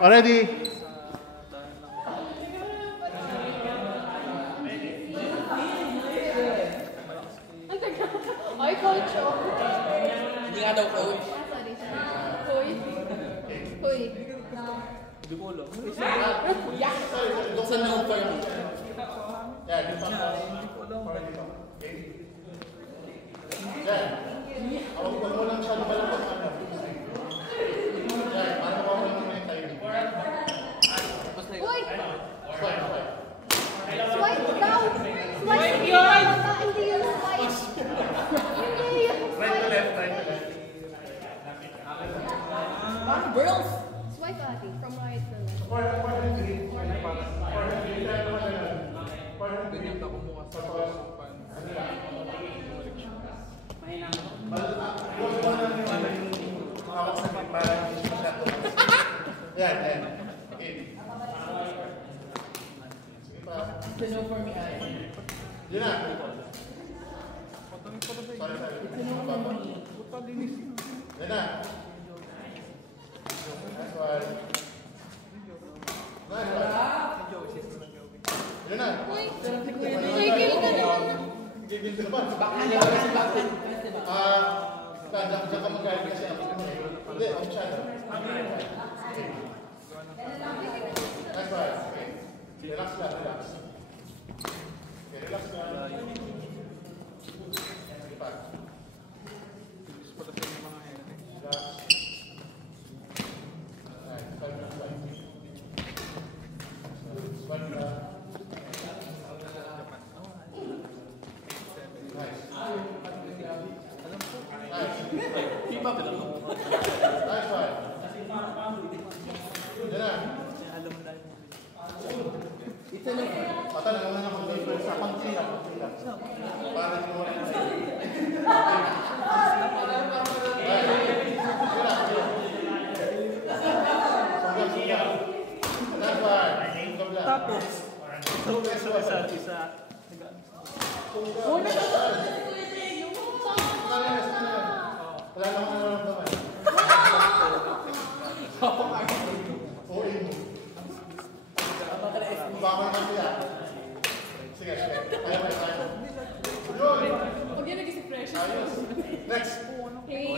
Already. Ay, coach. Hindi nga daw coach. Sorry. Hoy. Hindi ko alam. It's a no for me. Yan, hindi ko alam. Yan. Huwag mo lang siya lumalabas. Yan, para mawala mo na yung timing. Hoy! Swipe. Swipe daw! Swipe yun! Hindi yun swipe! Hindi yun Right to swipe! left, right to left. Girls! Swipe ate, from right to left. Ganyan ako mukha sa pan. Yan. Okay. Sige pa. It's a no for me. Yun na. Patangin pa rin. Sorry. Puta linis. Yan na. Nice one. Yun na. Hoy! Tigil ka naman! Gigil ka naman. Diyan ka mag-guide kasi ako. Hindi, ako siya. Nice one. Okay. Relax lang, relax. Okay, relax lang. Sige pa. Linis pa rin yung mga hair. Relax. Alright, swipe na, swipe. Swipe na. Nice. Nice one. Yan na. Patanong naman ako dito sa pangkila. Para hindi mo rin. Tapos, isa. Wala naman nararamdaman. Uwi mo. Baka naman siya. Sige. Kaya. Yun. Huwag yan nag-expression. Ayos. Next. Hey!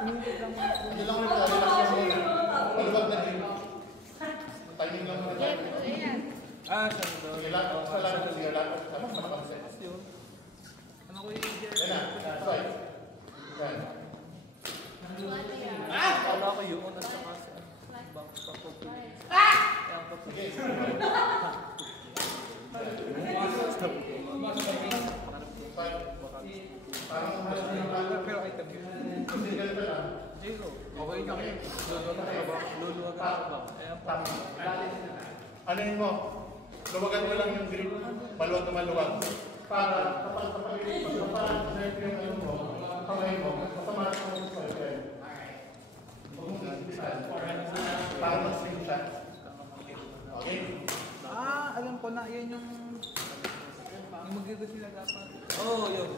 Hindi lang muna. Relax lang muna. Paluwag na din. Timing lang muna. Ayan. Sige lang. Sige lang. Tama. Ano ko yung Yan na. Swipe. Yan. Kala ko yun. Nasa kasi. Sige. Swipe. Parang mas Pero item yun. hindi ganito lang. Jero. Okay lang yun. Luluwag ka ba? Tama. Ano yun mo? Luwagan mo lang yung grip. Maluwag na maluwag. Para kapag yung ano mo, kamay mo, kasama mo yung swipe. Huwag mo ispisan. Para mag-swing siya. Okay? Alam ko na. Yan yung mag-iba sila dapat. Oo, yun.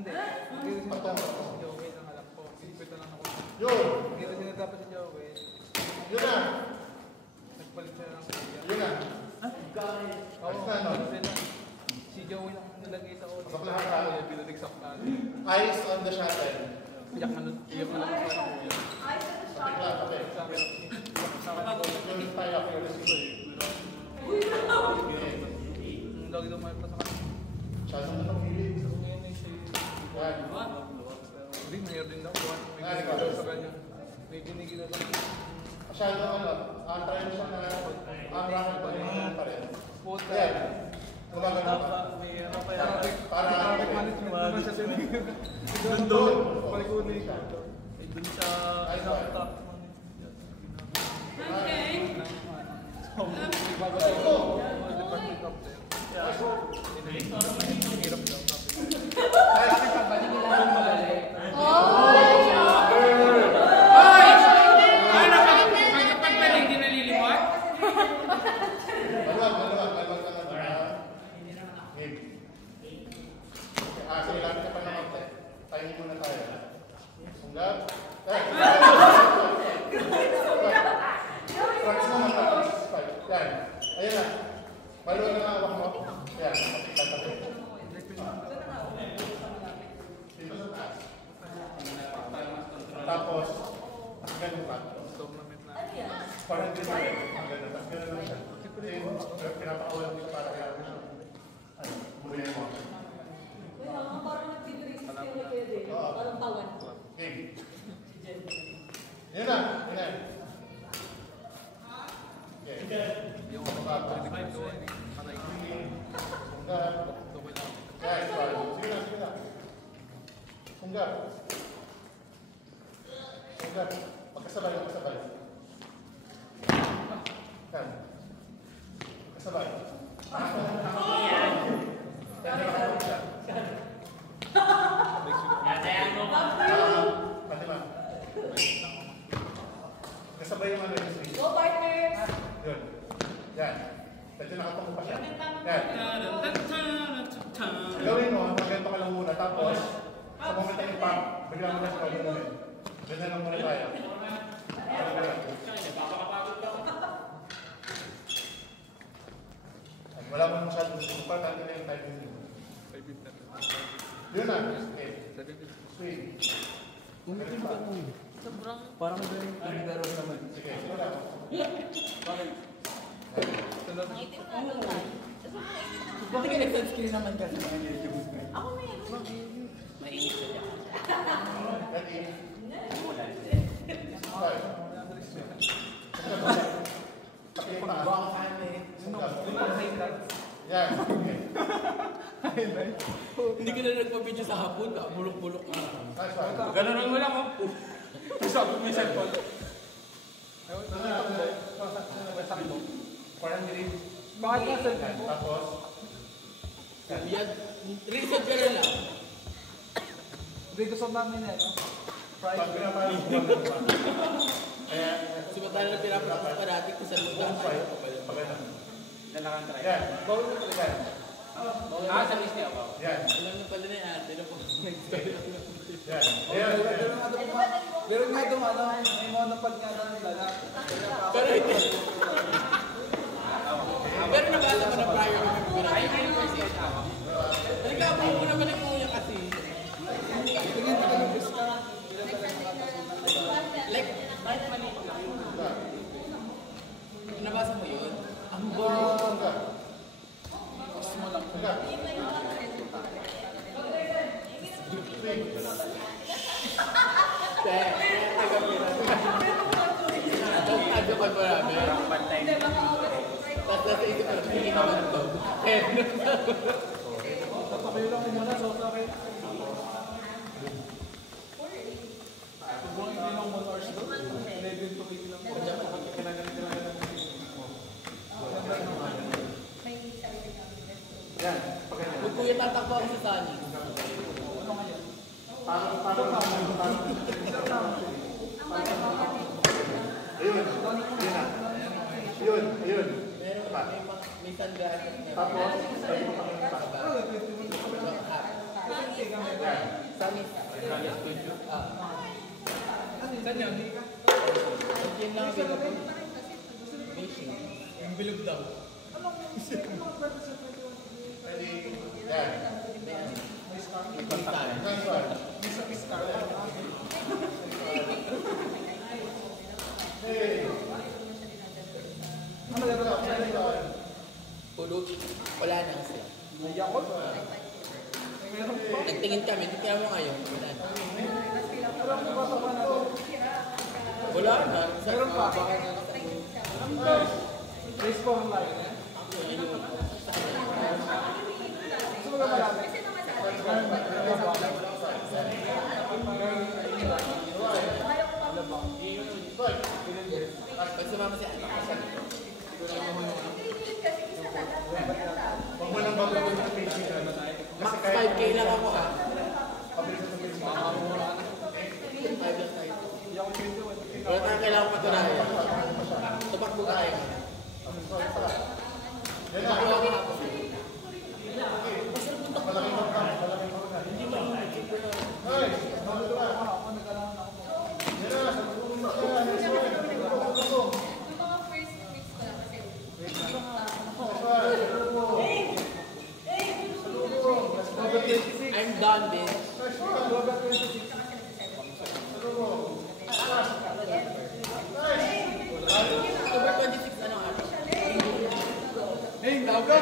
Hindi. Mag-iba sila dapat si Joey. Ang alam ko. Ipito lang ako. Yun! Mag-iba sila dapat si Joey. Yun na! Nagpalit sila ng kaya. Yun na! Oo, si Joey lang nilagay sa audio. Pasok lahat tayo. Binunigsak natin. Eyes on the shuttle. Iyak na lang ako sa kuya. Sakit lang, okay. Sa akin. Yung tayo ako yung receiver. Ang lagi daw may pa sa kanya. Masyadong na napilit. Ngayon ay siya. Yan. Hindi, mayroon din daw. May Ay, ginigil sa kanya. May ginigil na lang. Masyadong try mo siya na ang racket pa rin. Puta. Yan. Gumagano pa. May ano kaya. Para Malit naman siya sa doon. Palikuli siya. Doon sa Nice one. top. Sige, lapit ka pa ng konti. Timing muna tayo. Tapos, ganun pa. Tournament na. Parang din naman. Ganun. Tapos ganun lang siya. Kasi pinapakawalan ko para kaya bumili mo. Parang nag-decrease kayo din. Parang tawan. Okay. Yun na. Yun na. Okay. Yung pwede ko doon. Sungga. Guys, sige na, sige na. Sungga. Sungga. Pagkasabay, pagkasabay. Yan. Pagkasabay. Fatima. Kasabay yung ano yung swing. Go, partners! Yun. Yan. Pwede nakatungo pa siya. Yan. Gawin mo, magganto ka lang muna. Tapos, sa moment na yung pump, bigla mo na siya gawin. Ganyan lang muna tayo. Wala mo masyadong super, natin na yung timing nyo. Yun na. Okay. Swing. Ganun pa. Parang nagdaro naman. Sige, sige lang. Bakit ka nag-sunscreen naman kasi? Ako meron. Mainit na dyan. Ready? Baka kami. Yan. Hindi ka na nagpa-video sa hapon, bulok-bulok ka. Nice one. Ganun lang wala ko. Sabi mo yung cellphone. Parang green. Bakit ka cellphone? Tapos, Yan. Reset ka na lang. Hindi gusto namin yan. pag pinapalo ko lang. Kaya, Sumantala na pinapractice pa natin kung saan mo pag tayo. Dalakan try. yan. Bawal mo talaga. Sa list niya ako. Yan. Alam na pala na yan. Tinan po. Yan. Ayan. Pero nga itong ano, may monopod nga na nila. Pero ito. Pero nabasa mo na prior mo yung pinag. Halika, ako mo naman yung kuya kasi. Like, nabasa mo yun? Ang boring. Ano pa marami? Tapos nasa isip ko, hindi naman ito. Tatabi lang ko muna, so okay. Kung hindi lang 1 hours doon, 11 to 8 lang po. Kinagaling. Yan. Kung kuya tatakbo ako sa Sunny. Ayun. Yun na. Yun. Ayun. Meron Pa. may sunglasses na. Tapos, pwede mo kami pa. Yan. Sunny Studio. Saan yan? Yun lang ang bilog. Fishing. Yung bilog daw. Ready? Yan. Ibang tayo. Nice one. Hey. Ano laro na? Pulot. Wala na kasi. Nayakot? Meron pa. Nagtingin kami, hindi kaya mo ngayon. Wala na. Alam ko ba sa natin? Wala na. Meron pa. Race po ang layo niya. Gusto mo na malapit? Pag sumama si Ana. Huwag mo nang babago ng pacing na. Max Kasi kahit 5K lang ako ha. pabilis sa pacing. 5 lang tayo. Wala tayong kailangan patunayan. Tumakbo tayo. Yan na. Tumakbo ako. Malaking magkam. Malaking magkam. Hindi mo lang super na. Ay! Nalito ka. Yan na. Yung mga first mix ko lang kasi. I'm done, bitch. Nice one. October 26, anong araw? Hey, tawag ka!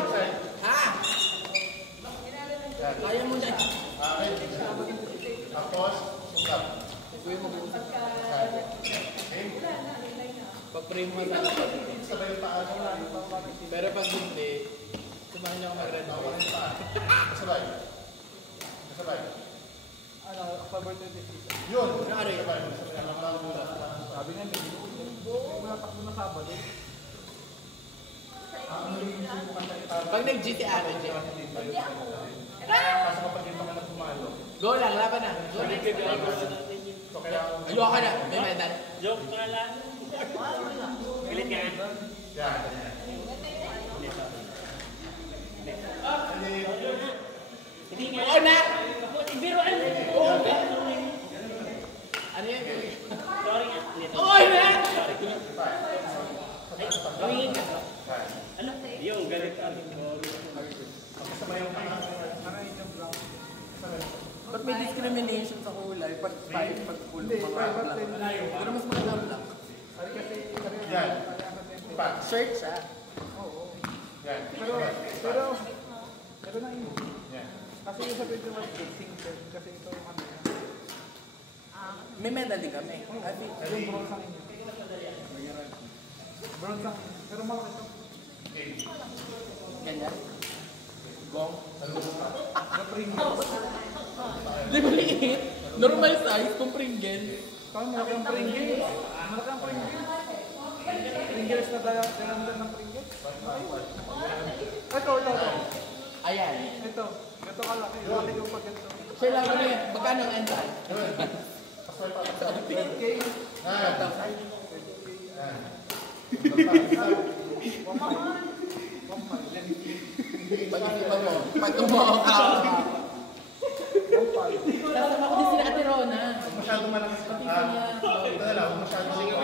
Ha? Kaya mo dyan. Tapos, sungkap. Kuya mag-uusap. Pag-pray mo nga sa Sabay yung paa. pero pag hindi, sumahin niyo ako mag-red Ako yung paa. Sabay. Sabay. Ano, October 26. Yun. Ano araw yun? Sabay. Alam lang muna. Sabi nga, may natakbo na Sabado. Pag nag-GT araw, Jay. Kaso kapag hindi pa ka na pumalo. Go lang, laban na. Go na. So, kailangan mo. Ayoko na. May medal. Joke ka lang. Galit ka. Yan. Hindi nga. Oo na! Biruan. Oo na! Ano yan? Sorry nga. Oo na! Gawin ka. Ano? Yo, galit ka. Sabay yung paa. Ba't may discrimination sa kulay? Pag five, pag full, Hindi, mga private black. din. Pero mas maganda ang black. Yan. Pa. Shirt siya. Oo. Yan. Pero na yun. Yan. Kasi yung sabi ko was dating kasi ito yung ano. May medal din kami. Happy. Yung bronze ang inyo. Bronze ang inyo. Pero malaki ito. Ganyan. Gong. The Pringles. Di ba liit? Normal size kung Pringles. Kaya malaki ang Pringles. Malaki ang Pringles. Pringles na dalandan ng Pringles. Ito. Ayan. Ito kalaki. Laki yung pag ito. Sir, laban na yan. Magkano ang ental? K. Pag-isipan mo. Pag tumawa ka. Kasama ko din sila Ate Rona. Huwag masyadong malakas. Ito na lang. Huwag masyadong malakas.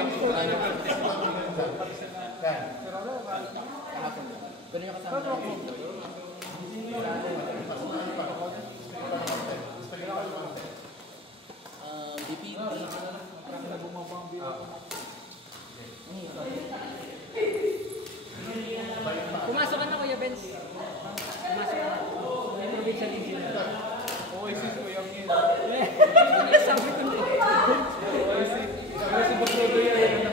Yan. Kahapon. Pero yung kasama namin dito. DPT. Pumasok ka na, Kuya Benz. Pumasok ka na. May provincial engineer. Oasis ko yung yun. Sabi ko na. Pero si Boss Rodo yun.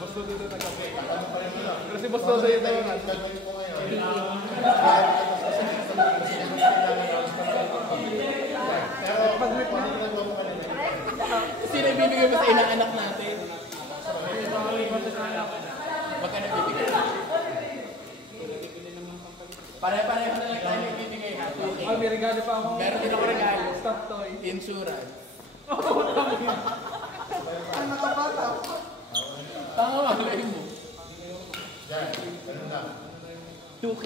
Boss Rodo yun nagkape. Pero si Boss Rodo yun nagkape. Gagawin ko ngayon. Pero pag may nagawa mo kanina. Sino ibibigay mo sa inang-anak natin? Magkano bibigay? Pare-pareho na lang tayo ibibigay. Ah, may regalo pa ako. Meron din ako regalo. Stop toy. Insurance. Ay, nakabata. Tama ba? Lagay mo. Yan. Ganun lang. 2K?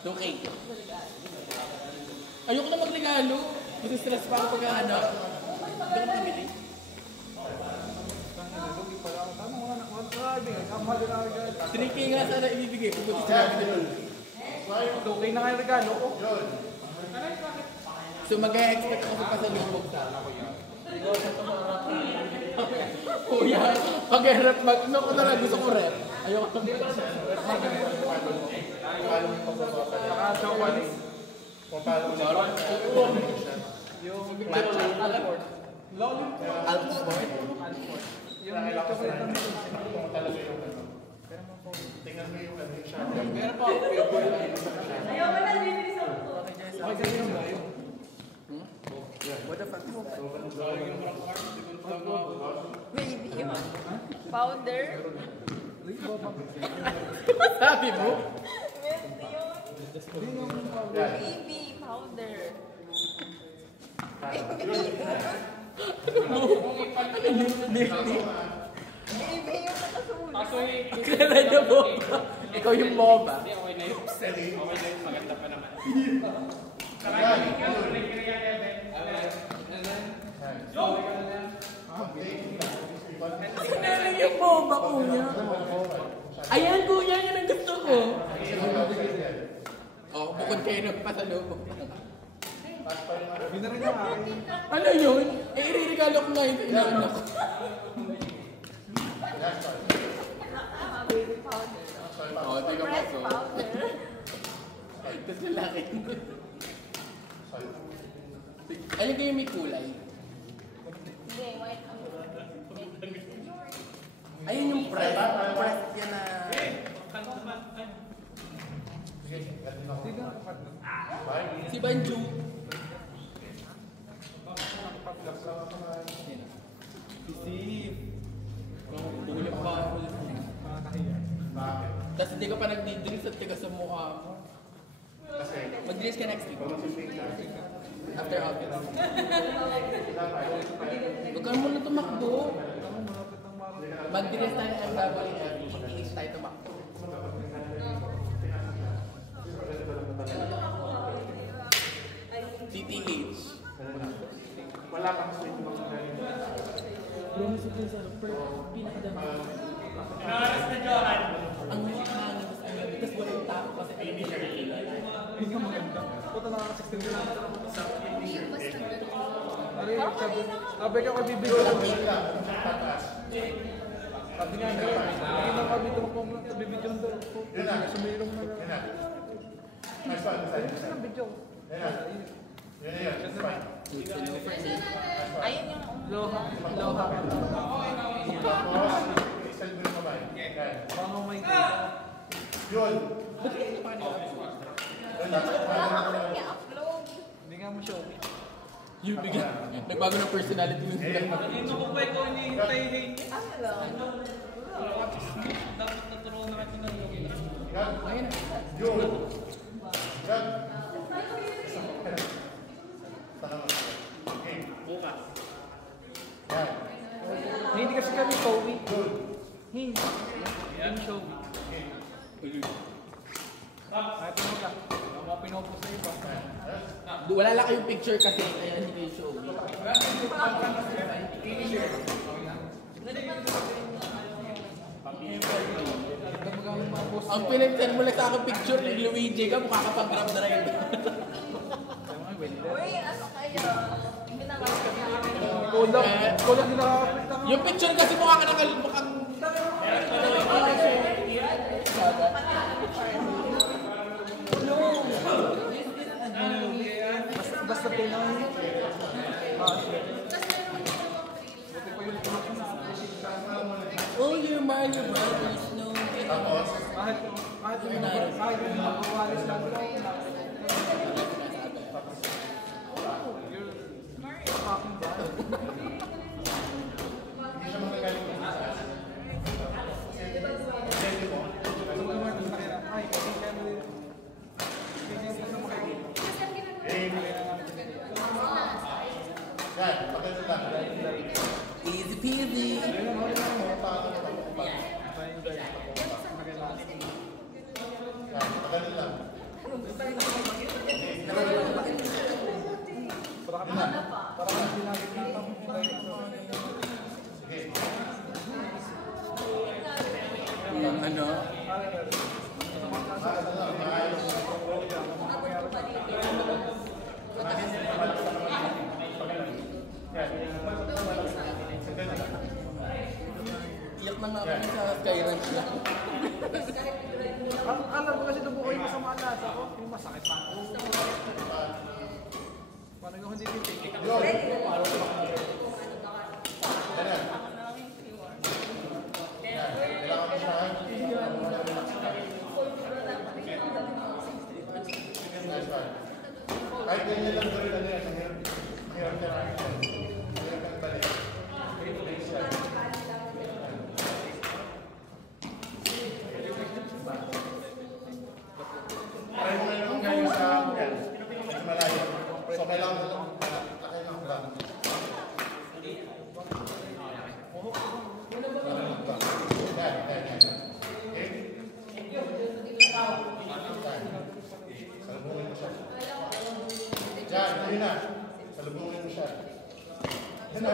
2K. Ayoko na magregalo. Kasi stress pa ako pagkahanap. Hindi ko nabili. Ang mahal na regalo. 3K nga sana ibibigay. Pupunta sila namin. Okay na kayo regalo ko. So mag-expect ako sa pasalubog sana. Kuya, pag-rep, ano ko talaga gusto ko rep. Ayoko na. Naka-chocolate. Kung paano mo Yung Matcha. Alps Sport. yung chocolate na kung talaga yung ano. Tingnan mo yung ano yung siya. Meron pa. Ayaw ka na, bibili sa auto. What the fuck? Baby yun. Powder. Sabi mo? Milk yun. Baby powder. Ano yun? Nifty? Baby yung nakasulat. Kailan niya mo? Ikaw yung MOBA. Okay na yun. Okay na yun. Maganda pa naman. Kailan yung MOBA, kuya? Ayan, kuya, yun ang gusto ko. Oh, bukod kayo nagpasalubog. Hindi na rin yung akin. Ano yun? Eh, iririgalo ko nga yung inaanak ko. Baby powder. Oo, tingnan mo Fresh so. powder. Tapos lalaki. Ayun kayo may kulay. Hindi, white ang Ayun yung press. Press yan na... Si Banju. Si Steve. Buhuli pa ako. Tapos hindi ka pa nag-dress at tiga sa mukha mo. Mag-dress ka next week. After August. Huwag ka muna tumakbo. Mag-dress tayo ng WF. Iinis tayo tumakbo. TTH. Wala kang sweet mga Ang mukha niya, tapos wala yung tao kasi hindi siya nakilala. Hindi ka maganda. Puta na 16 ka lang. Ari, sabi ka bibigyan ko. Sabi nga nila, hindi na kami tumakong bibigyan daw. Sumirong na. Yan na. Nice one. Ayun na video. Yan na. Yan. That's fine. Ayun yung Loha. Tapos, extend mo yung kamay. Yan. Baka may Yun. Yun na. parang niya upload. Hindi nga mo show. Yung bigyan, nagbago ng personality yung Ano ko ba ikaw hinihintay? Ano lang? Dapat naturuan natin ng Yan. Ayun na. Yun. Yan. Tanong. Okay. Bukas. Yan. Hindi kasi kami showy. Yun. Hindi. Hindi showy. Ay, ito mo lang. Ang mga pinopos na iba. Wala lang kayong picture kasi kaya hindi kayo show. Ang pinag-send mo lang sa akin picture ni Luigi ka, mukha ka pang grab drive. Uy, ano kayo? Hindi na lang. Kulang din nakakapit ako. Yung picture kasi mukha ka mukhang... Basta Pinoy. Oh, you're my brothers, no. Tapos, Kahit yung nagwawalis lang daw. You're fucking bad. hindi siya magagaling ng isa. Kasi, mo. Ay, kasi kami. Yan. Pagkano lang. Easy peasy. Yan. Pagkano lang. Para kami pinagkita mo. Sige. Ano? Iyak na nga kami sa Skyranch lang. Alam ko kasi dubukoy ko sa mga lasa ko. Yung masakit pa ako. Parang ako hindi titik. Kahit ganyan lang gawin na nila, hirap niya rin. Hirap kang balik. Try mo na naman kayo sa yan. Sa malayo. So, kailangan mo lang. Salubungin mo siya. Yan, yun na. Salubungin mo siya. Yan na.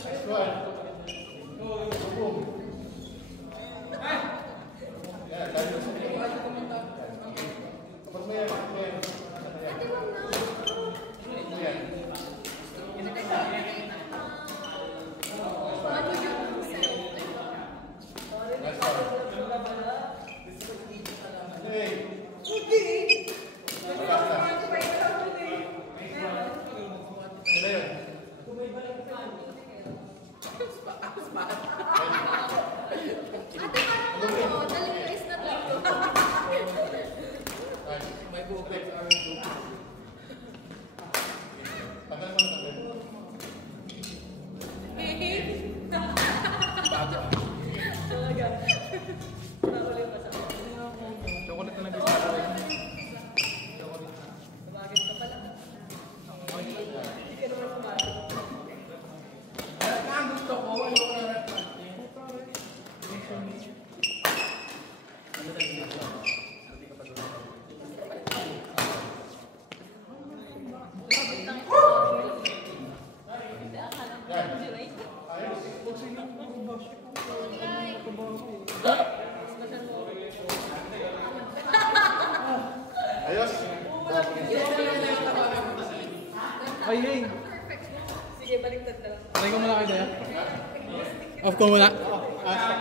Next one. Boom. Yan, tayo sa kapag may yan, Ayos. Ay, hey. Sige, baliktad na lang. Try ko muna kayo daya. Off ko muna. Ah,